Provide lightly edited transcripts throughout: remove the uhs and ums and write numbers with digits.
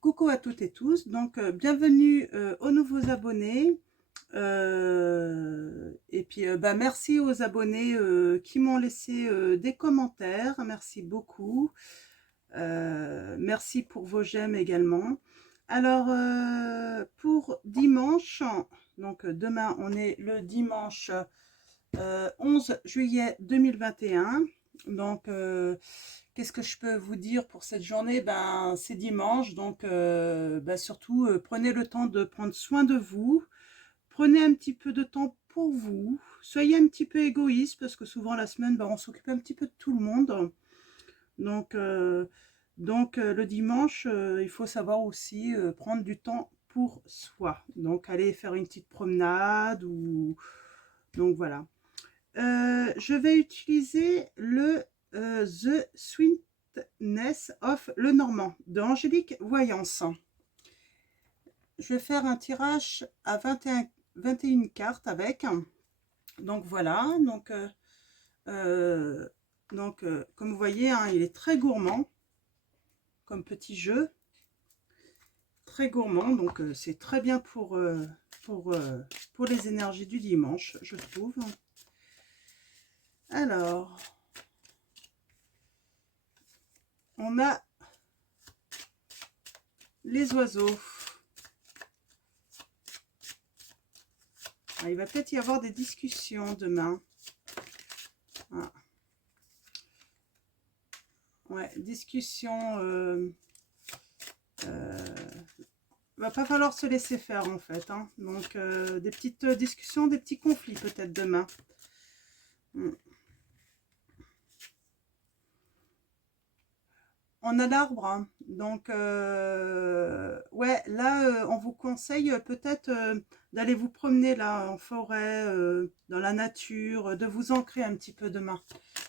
Coucou à toutes et tous, donc bienvenue aux nouveaux abonnés. Et puis merci aux abonnés qui m'ont laissé des commentaires, merci beaucoup. Merci pour vos j'aime également. Alors pour dimanche, donc demain on est le dimanche 11 juillet 2021. Donc qu'est-ce que je peux vous dire pour cette journée? Ben, c'est dimanche, donc surtout prenez le temps de prendre soin de vous. Prenez un petit peu de temps pour vous. Soyez un petit peu égoïste parce que souvent la semaine, ben, on s'occupe un petit peu de tout le monde. Donc, le dimanche, il faut savoir aussi prendre du temps pour soi. Donc, aller faire une petite promenade ou donc voilà. Je vais utiliser le The Sweetness of le Normand de Angélique Voyance. Je vais faire un tirage à 21 cartes avec. Donc voilà, comme vous voyez, hein, il est très gourmand comme petit jeu. Très gourmand, donc c'est très bien pour les énergies du dimanche, je trouve. Alors, on a les oiseaux. Ah, il va peut-être y avoir des discussions demain. Ah. Ouais, discussion. Va pas falloir se laisser faire en fait. Hein. Donc, des petites discussions, des petits conflits peut-être demain. On a l'arbre, hein. Donc ouais, là on vous conseille peut-être d'aller vous promener là en forêt, dans la nature, de vous ancrer un petit peu demain.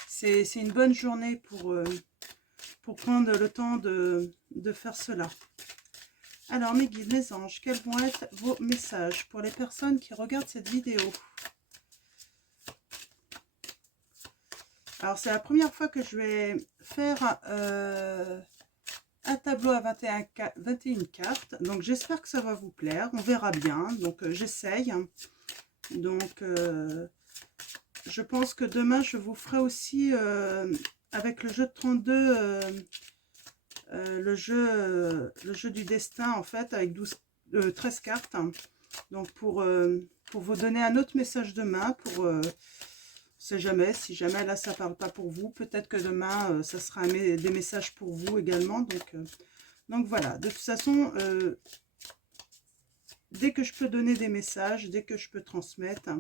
C'est une bonne journée pour prendre le temps de faire cela. Alors mes guides, mes anges, quels vont être vos messages pour les personnes qui regardent cette vidéo? Alors c'est la première fois que je vais faire un tableau à 21 cartes, donc j'espère que ça va vous plaire, on verra bien, donc j'essaye. Donc je pense que demain je vous ferai aussi avec le jeu de 32 le jeu du destin en fait avec 13 cartes, donc pour vous donner un autre message demain, pour sait jamais, si jamais là ça parle pas pour vous, peut-être que demain ça sera des messages pour vous également. Donc voilà, de toute façon dès que je peux donner des messages, dès que je peux transmettre,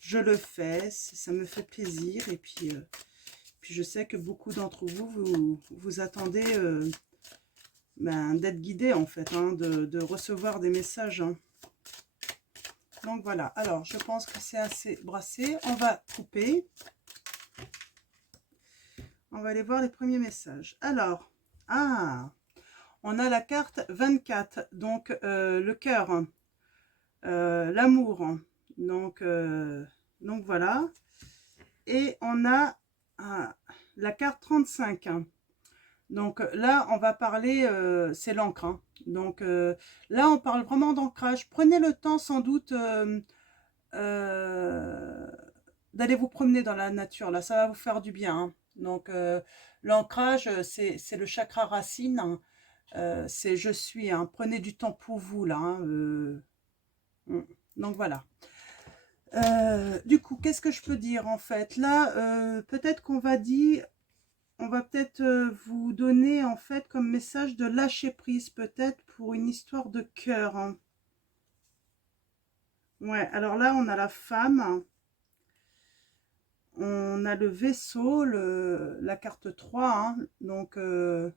je le fais, ça me fait plaisir. Et puis je sais que beaucoup d'entre vous attendez d'être guidé en fait, hein, de recevoir des messages, hein. Donc voilà, alors je pense que c'est assez brassé. On va couper. On va aller voir les premiers messages. Alors, on a la carte 24, donc le cœur, l'amour. Donc voilà. Et on a la carte 35. Donc là, on va parler, c'est l'encre, hein. Donc là, on parle vraiment d'ancrage. Prenez le temps sans doute d'aller vous promener dans la nature. Là, ça va vous faire du bien, hein. Donc l'ancrage, c'est le chakra racine, hein. C'est je suis, hein. Prenez du temps pour vous là, hein. Donc voilà. Du coup, qu'est-ce que je peux dire en fait? Là, peut-être qu'on va dire, on va peut-être vous donner en fait comme message de lâcher prise, peut-être pour une histoire de cœur, hein. Ouais, alors là, on a la femme, on a le vaisseau, la carte 3, hein. Donc, on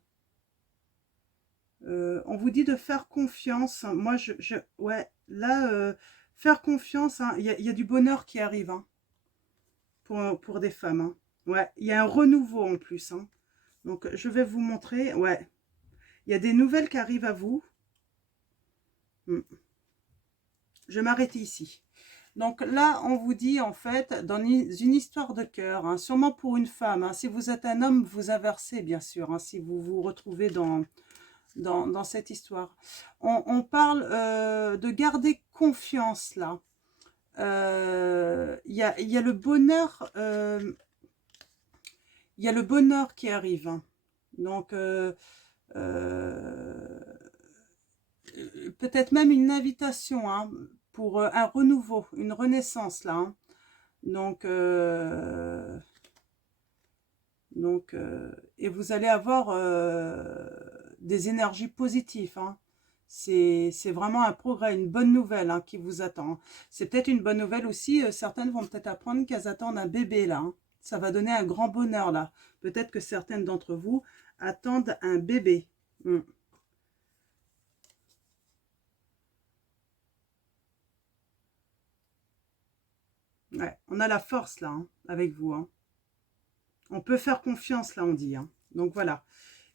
vous dit de faire confiance. Moi, ouais, là, faire confiance, hein. Il y a du bonheur qui arrive, hein, pour des femmes, hein. Ouais, il y a un renouveau en plus, hein. Donc, je vais vous montrer. Ouais, il y a des nouvelles qui arrivent à vous. Je vais m'arrêter ici. Donc là, on vous dit en fait, dans une histoire de cœur, hein, sûrement pour une femme, hein. Si vous êtes un homme, vous inversez bien sûr, hein, si vous vous retrouvez dans dans cette histoire. On parle de garder confiance là. Il y a le bonheur, il y a le bonheur qui arrive, hein. Donc, peut-être même une invitation, hein, pour un renouveau, une renaissance là, hein. Donc, et vous allez avoir des énergies positives, hein. C'est vraiment un progrès, une bonne nouvelle, hein, qui vous attend. C'est peut-être une bonne nouvelle aussi, certaines vont peut-être apprendre qu'elles attendent un bébé là, hein. Ça va donner un grand bonheur là. Peut-être que certaines d'entre vous attendent un bébé. Mm. Ouais, on a la force là, hein, avec vous, hein. On peut faire confiance là, on dit, hein. Donc voilà.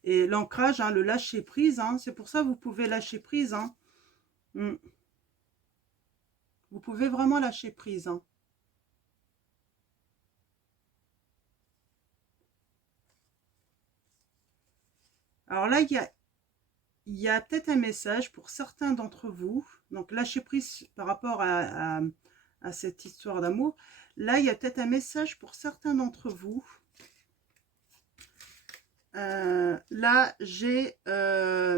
Et l'ancrage, hein, le lâcher prise, hein, c'est pour ça que vous pouvez lâcher prise, hein. Mm. Vous pouvez vraiment lâcher prise, hein. Alors là, il y a peut-être un message pour certains d'entre vous. Donc lâcher prise par rapport à cette histoire d'amour. Là, il y a peut-être un message pour certains d'entre vous. Là, j'ai la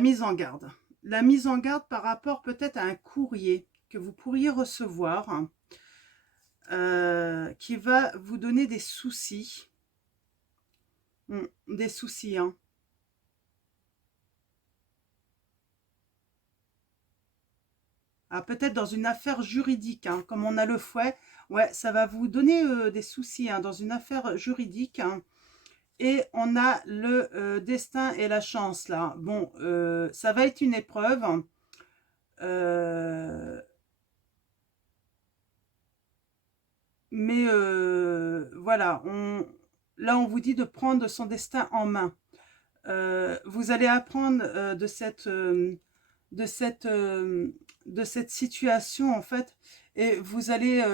mise en garde. La mise en garde par rapport peut-être à un courrier que vous pourriez recevoir, hein, qui va vous donner des soucis. Des soucis, hein. Ah, peut-être dans une affaire juridique, hein, comme on a le fouet. Ouais, ça va vous donner des soucis, hein, dans une affaire juridique, hein. Et on a le destin et la chance là. Bon, ça va être une épreuve. Euh, mais voilà, là on vous dit de prendre son destin en main. Vous allez apprendre de cette, de cette situation en fait, et vous allez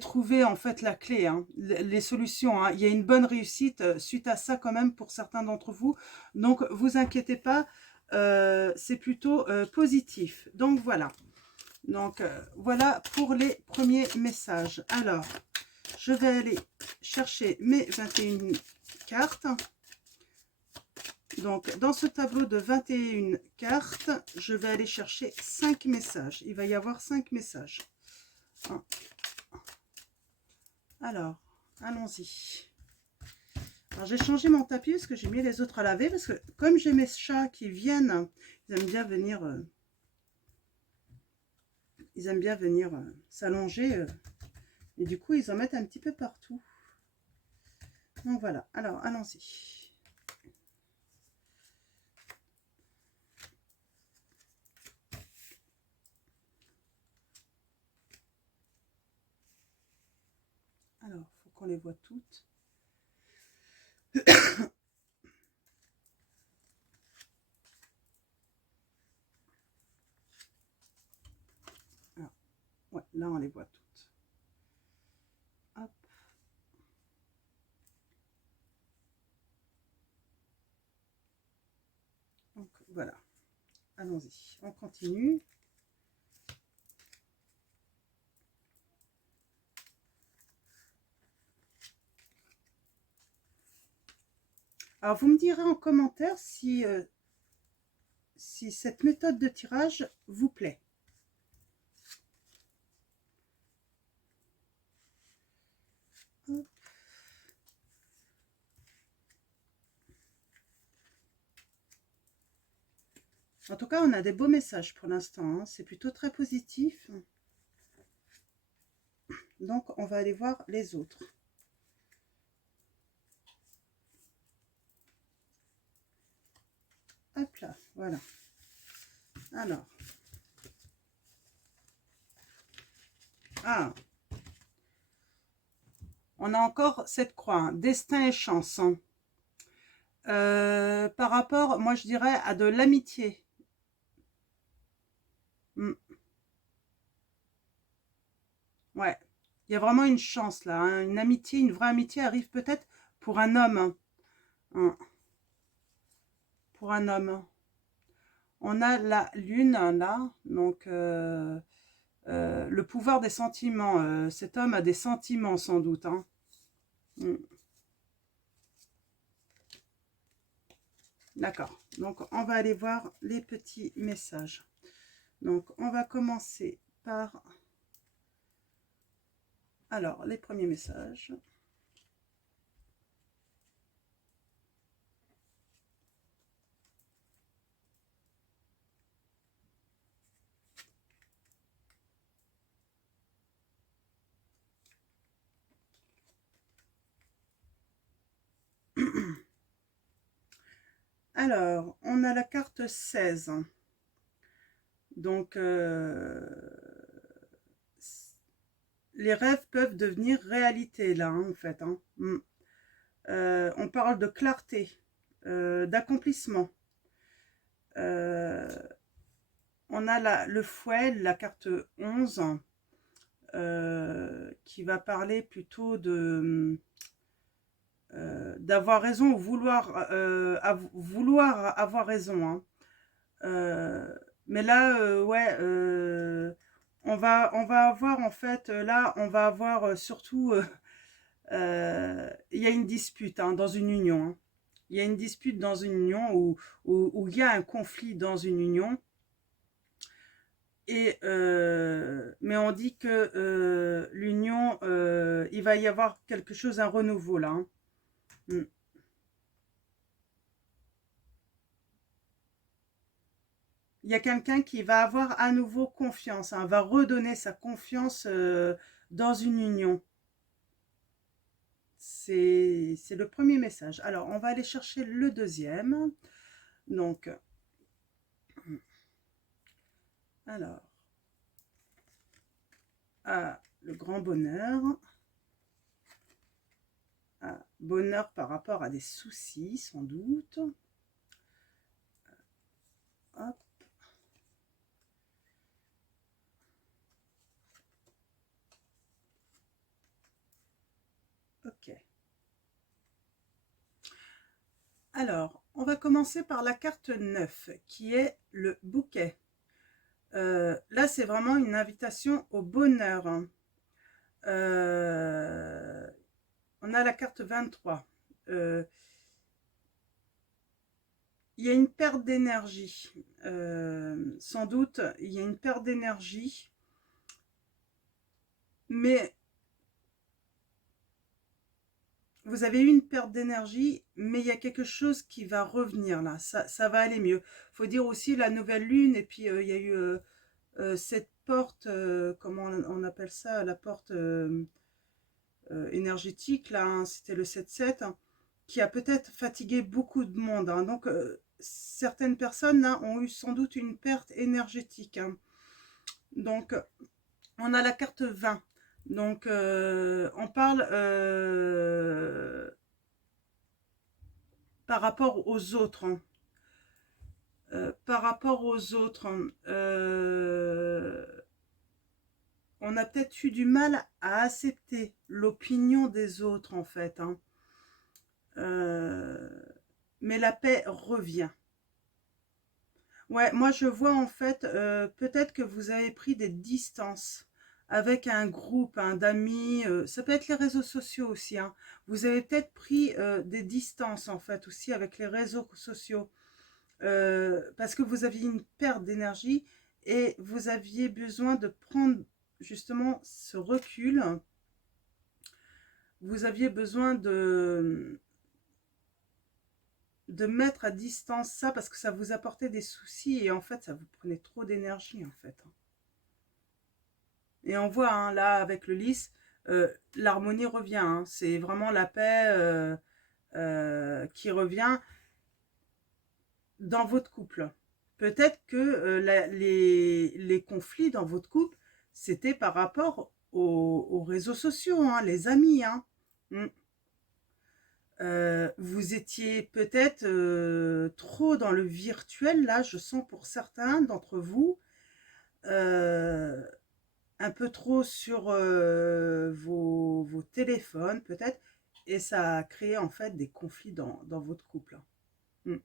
trouver en fait la clé, hein, les solutions, hein. Il y a une bonne réussite suite à ça quand même pour certains d'entre vous, donc vous inquiétez pas, c'est plutôt positif. Donc voilà, donc voilà pour les premiers messages. Alors je vais aller chercher mes 21 cartes. Donc, dans ce tableau de 21 cartes, je vais aller chercher 5 messages. Il va y avoir 5 messages. Alors, allons-y. Alors, j'ai changé mon tapis parce que j'ai mis les autres à laver. Parce que comme j'ai mes chats qui viennent, ils aiment bien venir, s'allonger. Et du coup, ils en mettent un petit peu partout. Donc, voilà. Alors, allons-y. Alors, il faut qu'on les voit toutes. Alors, ouais, là, on les voit toutes. Hop. Donc, voilà. Allons-y. On continue. Alors, vous me direz en commentaire si, si cette méthode de tirage vous plaît. Hop. En tout cas, on a des beaux messages pour l'instant, hein. C'est plutôt très positif. Donc, on va aller voir les autres. Hop là, voilà. Alors. Ah. On a encore cette croix, hein, destin et chance, hein. Par rapport, moi je dirais, à de l'amitié. Ouais. Il y a vraiment une chance là, hein. Une amitié, une vraie amitié arrive peut-être pour un homme, hein. Hein, pour un homme. On a la lune là, donc le pouvoir des sentiments. Cet homme a des sentiments sans doute, hein. Mm. D'accord. Donc on va aller voir les petits messages. Donc on va commencer par, alors, les premiers messages. Alors, on a la carte 16. Donc, les rêves peuvent devenir réalité, là, hein, en fait, hein. On parle de clarté, d'accomplissement. On a le fouet, la carte 11, qui va parler plutôt de d'avoir raison ou vouloir avoir raison, hein. Mais là, ouais, on va avoir en fait, là, on va avoir surtout, il y a une dispute, hein, dans une union, hein. Il y a une dispute dans une union où il y a un conflit dans une union. Et mais on dit que l'union, il va y avoir quelque chose, un renouveau là, hein. Mm. Il y a quelqu'un qui va avoir à nouveau confiance, hein, va redonner sa confiance dans une union. C'est le premier message. Alors, on va aller chercher le deuxième. Donc, alors, le grand bonheur. Bonheur par rapport à des soucis, sans doute. Hop. Ok. Alors, on va commencer par la carte 9, qui est le bouquet. Là, c'est vraiment une invitation au bonheur, hein. On a la carte 23. Il y a une perte d'énergie. Sans doute, il y a une perte d'énergie. Mais vous avez eu une perte d'énergie, mais il y a quelque chose qui va revenir là. Ça va aller mieux. Il faut dire aussi la nouvelle lune, et puis il y a eu cette porte, comment on appelle ça, la porte énergétique, là, hein, c'était le 7-7, hein, qui a peut-être fatigué beaucoup de monde, hein. Donc, certaines personnes là, ont eu sans doute une perte énergétique, hein. Donc, on a la carte 20. Donc, on parle par rapport aux autres, hein. Par rapport aux autres, hein, on a peut-être eu du mal à accepter l'opinion des autres, en fait, hein. Mais la paix revient. Ouais, moi je vois en fait, peut-être que vous avez pris des distances avec un groupe, hein, d'amis, ça peut être les réseaux sociaux aussi, hein. Vous avez peut-être pris des distances en fait aussi avec les réseaux sociaux, parce que vous aviez une perte d'énergie et vous aviez besoin de prendre justement ce recul. Vous aviez besoin de mettre à distance ça parce que ça vous apportait des soucis et en fait ça vous prenait trop d'énergie en fait. Et on voit, hein, là avec le lys, l'harmonie revient, hein. C'est vraiment la paix qui revient dans votre couple. Peut-être que les conflits dans votre couple, c'était par rapport aux réseaux sociaux, hein, les amis, hein. Mm. Vous étiez peut-être trop dans le virtuel, là, je sens pour certains d'entre vous, un peu trop sur vos téléphones peut-être, et ça a créé en fait des conflits dans votre couple. Mm.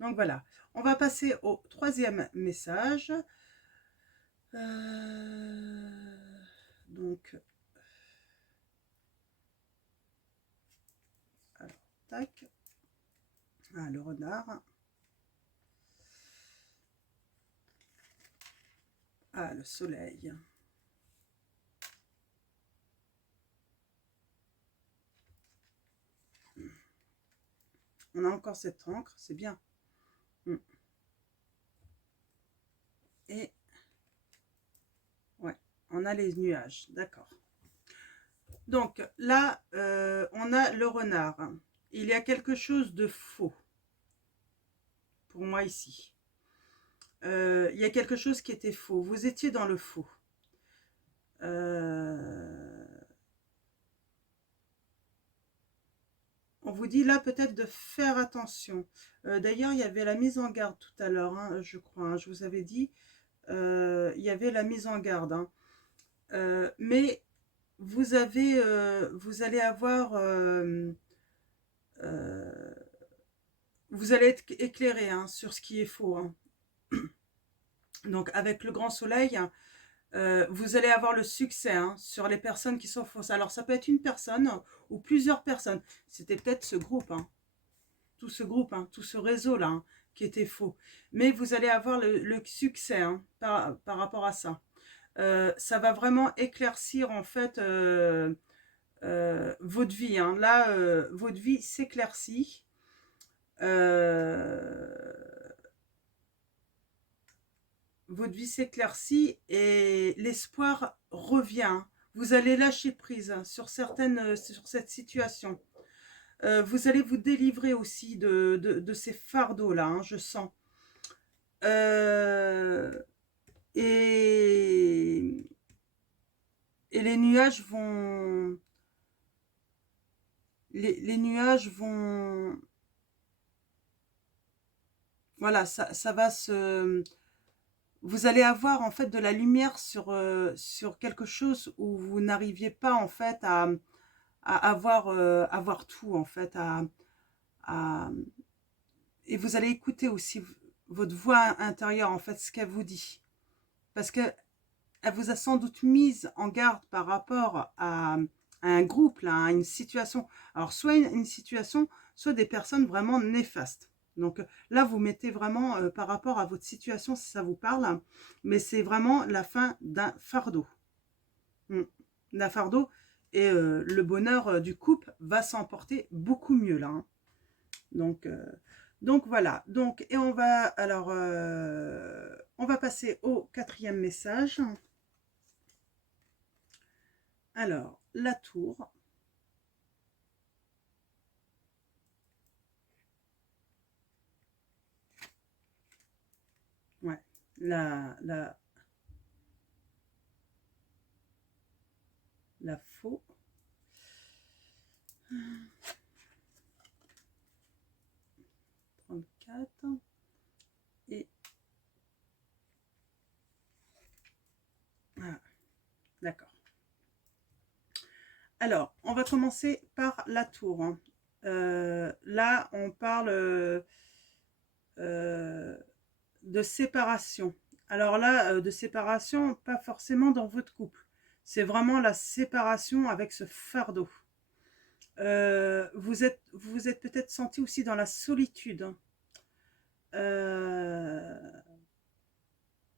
Donc voilà, on va passer au troisième message. Donc, alors, tac. Ah, le renard. Ah, le soleil. On a encore cette encre, c'est bien. Et ouais, on a les nuages, d'accord. Donc là, on a le renard. Il y a quelque chose de faux pour moi ici. Il y a quelque chose qui était faux. Vous étiez dans le faux. On vous dit là peut-être de faire attention. D'ailleurs, il y avait la mise en garde tout à l'heure, hein, je crois. Hein, je vous avais dit, il y avait la mise en garde. Hein. Mais vous allez avoir, vous allez être éclairé hein, sur ce qui est faux. Hein. Donc avec le grand soleil, vous allez avoir le succès hein, sur les personnes qui sont fausses. Alors ça peut être une personne ou plusieurs personnes. C'était peut-être ce groupe, hein, tout ce groupe, hein, tout ce réseau-là hein, qui était faux. Mais vous allez avoir le succès hein, par rapport à ça. Ça va vraiment éclaircir en fait votre vie. Hein. Là, votre vie s'éclaircit. Votre vie s'éclaircit et l'espoir revient. Vous allez lâcher prise sur cette situation. Vous allez vous délivrer aussi de ces fardeaux-là, hein, je sens. Et les nuages vont... Les nuages vont... Voilà, ça va se... Vous allez avoir en fait de la lumière sur quelque chose où vous n'arriviez pas en fait à avoir tout en fait. Et vous allez écouter aussi votre voix intérieure en fait, ce qu'elle vous dit. Parce qu'elle vous a sans doute mise en garde par rapport à un groupe, là, à une situation. Alors soit une situation, soit des personnes vraiment néfastes. Donc là, vous mettez vraiment par rapport à votre situation, si ça vous parle, mais c'est vraiment la fin d'un fardeau. D'un fardeau, et le bonheur du couple va s'emporter beaucoup mieux là. Hein. Donc voilà. Donc, et on va alors on va passer au quatrième message. Alors, la tour. Ouais, la faux. Et ah, d'accord. Alors, on va commencer par la tour. Hein. Là, on parle de séparation. Alors là, de séparation, pas forcément dans votre couple. C'est vraiment la séparation avec ce fardeau. Vous êtes peut-être senti aussi dans la solitude.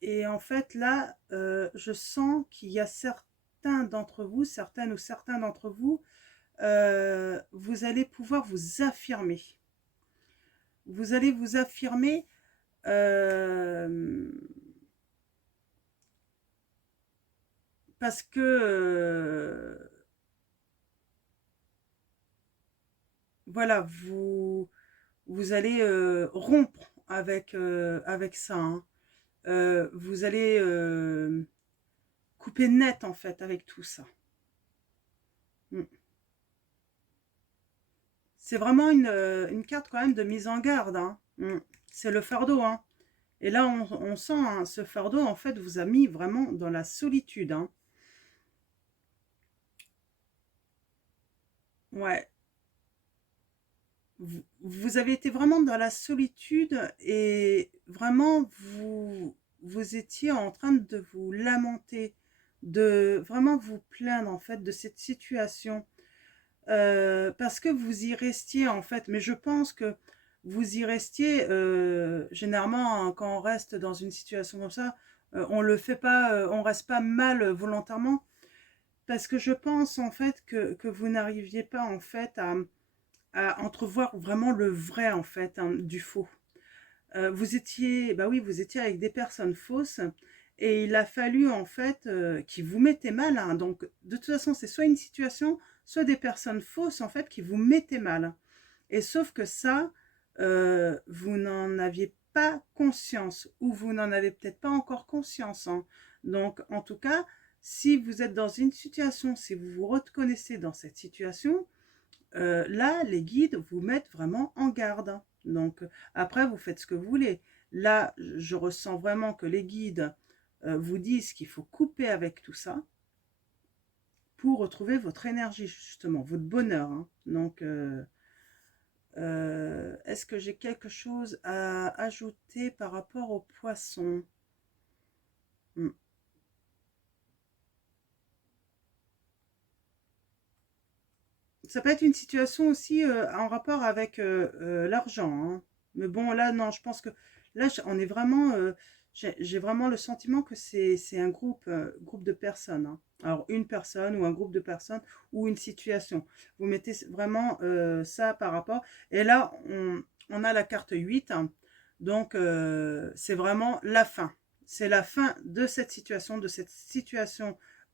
Et en fait, là, je sens qu'il y a certains d'entre vous, certaines ou certains d'entre vous, vous allez pouvoir vous affirmer. Vous allez vous affirmer parce que voilà, vous allez rompre avec ça. Hein. Vous allez couper net en fait avec tout ça. C'est vraiment une carte quand même de mise en garde. Hein. C'est le fardeau. Hein. Et là, on sent, hein, ce fardeau, en fait, vous a mis vraiment dans la solitude, hein. Ouais, vous avez été vraiment dans la solitude et vraiment, vous étiez en train de vous lamenter, de vraiment vous plaindre, en fait, de cette situation. Parce que vous y restiez en fait, mais je pense que vous y restiez, généralement, hein, quand on reste dans une situation comme ça, on le fait pas, on reste pas mal volontairement, parce que je pense en fait que vous n'arriviez pas en fait à entrevoir vraiment le vrai en fait, hein, du faux. Vous étiez, bah oui, vous étiez avec des personnes fausses et il a fallu en fait qui vous mettaient mal, hein. Donc de toute façon, c'est soit une situation, soit des personnes fausses en fait qui vous mettaient mal. Et sauf que ça, vous n'en aviez pas conscience ou vous n'en avez peut-être pas encore conscience, hein. Donc en tout cas, si vous êtes dans une situation, si vous vous reconnaissez dans cette situation, là, les guides vous mettent vraiment en garde. Donc, après, vous faites ce que vous voulez. Là, je ressens vraiment que les guides vous disent qu'il faut couper avec tout ça pour retrouver votre énergie, justement, votre bonheur, hein. Donc, est-ce que j'ai quelque chose à ajouter par rapport aux poissons? Hmm. Ça peut être une situation aussi en rapport avec l'argent, hein. Mais bon, là, non, je pense que là, on est vraiment. J'ai vraiment le sentiment que c'est un groupe de personnes, hein. Alors, une personne ou un groupe de personnes ou une situation. Vous mettez vraiment ça par rapport. Et là, on a la carte 8, hein. Donc, c'est vraiment la fin. C'est la fin de cette situation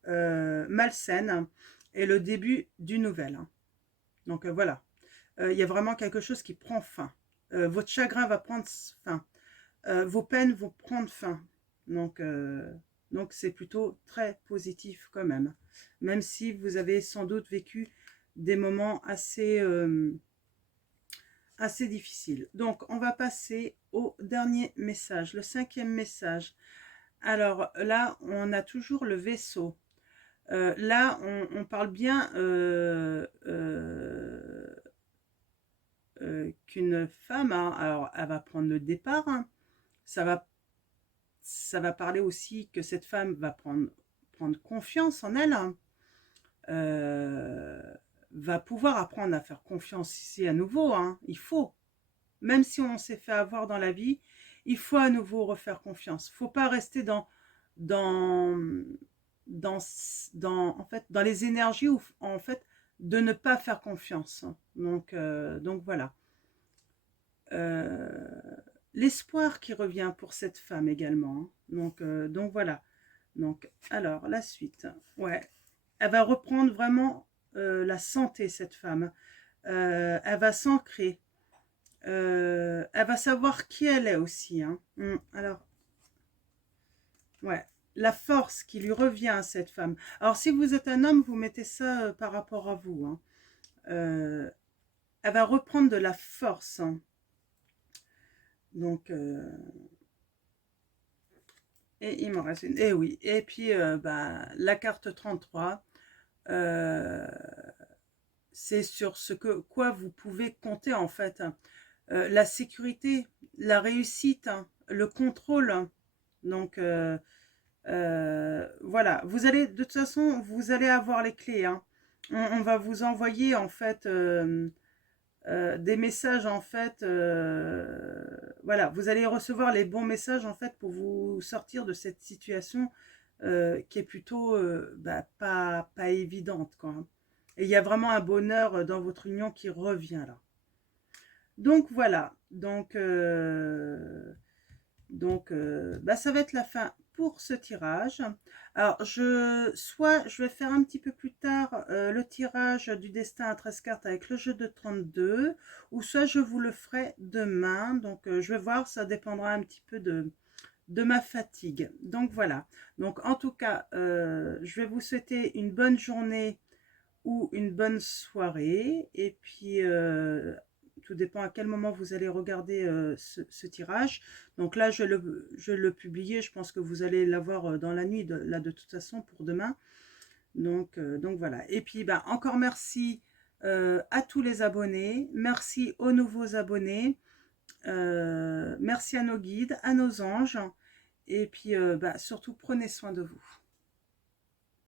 malsaine et le début d'une nouvelle, hein. Donc voilà, il y a vraiment quelque chose qui prend fin. Votre chagrin va prendre fin. Vos peines vont prendre fin. Donc donc c'est plutôt très positif quand même. Même si vous avez sans doute vécu des moments assez difficiles. Donc on va passer au dernier message, le 5e message. Alors là, on a toujours le vaisseau. Là, on parle bien qu'une femme, hein, alors elle va prendre le départ, hein. ça va, ça va parler aussi que cette femme va prendre confiance en elle, hein. Euh, va pouvoir apprendre à faire confiance ici à nouveau, hein. Il faut, même si on s'est fait avoir dans la vie, il faut à nouveau refaire confiance. Faut pas rester dans, dans, en fait, dans les énergies où, en fait, de ne pas faire confiance. Donc voilà. Euh, L'espoir qui revient pour cette femme également, hein. Donc voilà. Donc, alors, la suite. Ouais. Elle va reprendre vraiment la santé, cette femme. Elle va s'ancrer. Elle va savoir qui elle est aussi, hein. Alors, ouais. La force qui lui revient à cette femme. Alors, si vous êtes un homme, vous mettez ça par rapport à vous, hein. Euh, Elle va reprendre de la force, hein. Donc, et il m'en reste une. Et oui. Et puis, bah, la carte 33, euh, c'est sur ce que quoi vous pouvez compter en fait, hein. La sécurité, la réussite, hein, le contrôle, hein. Donc, voilà. Vous allez, de toute façon, vous allez avoir les clés, hein. On va vous envoyer en fait des messages en fait. Voilà, vous allez recevoir les bons messages en fait pour vous sortir de cette situation qui est plutôt bah, pas évidente, quoi, hein. Et il y a vraiment un bonheur dans votre union qui revient là. Donc voilà, bah, ça va être la fin pour ce tirage. Alors, soit je vais faire un petit peu plus tard le tirage du destin à 13 cartes avec le jeu de 32, ou soit je vous le ferai demain. Donc, je vais voir, ça dépendra un petit peu de ma fatigue. Donc, voilà. Donc, en tout cas, je vais vous souhaiter une bonne journée ou une bonne soirée. Et puis, Tout dépend à quel moment vous allez regarder ce tirage. Donc là, je le publier. Je pense que vous allez l'avoir dans la nuit, là, de toute façon, pour demain. Donc voilà. Et puis, bah, encore merci à tous les abonnés. Merci aux nouveaux abonnés. Merci à nos guides, à nos anges. Et puis, bah, surtout, prenez soin de vous.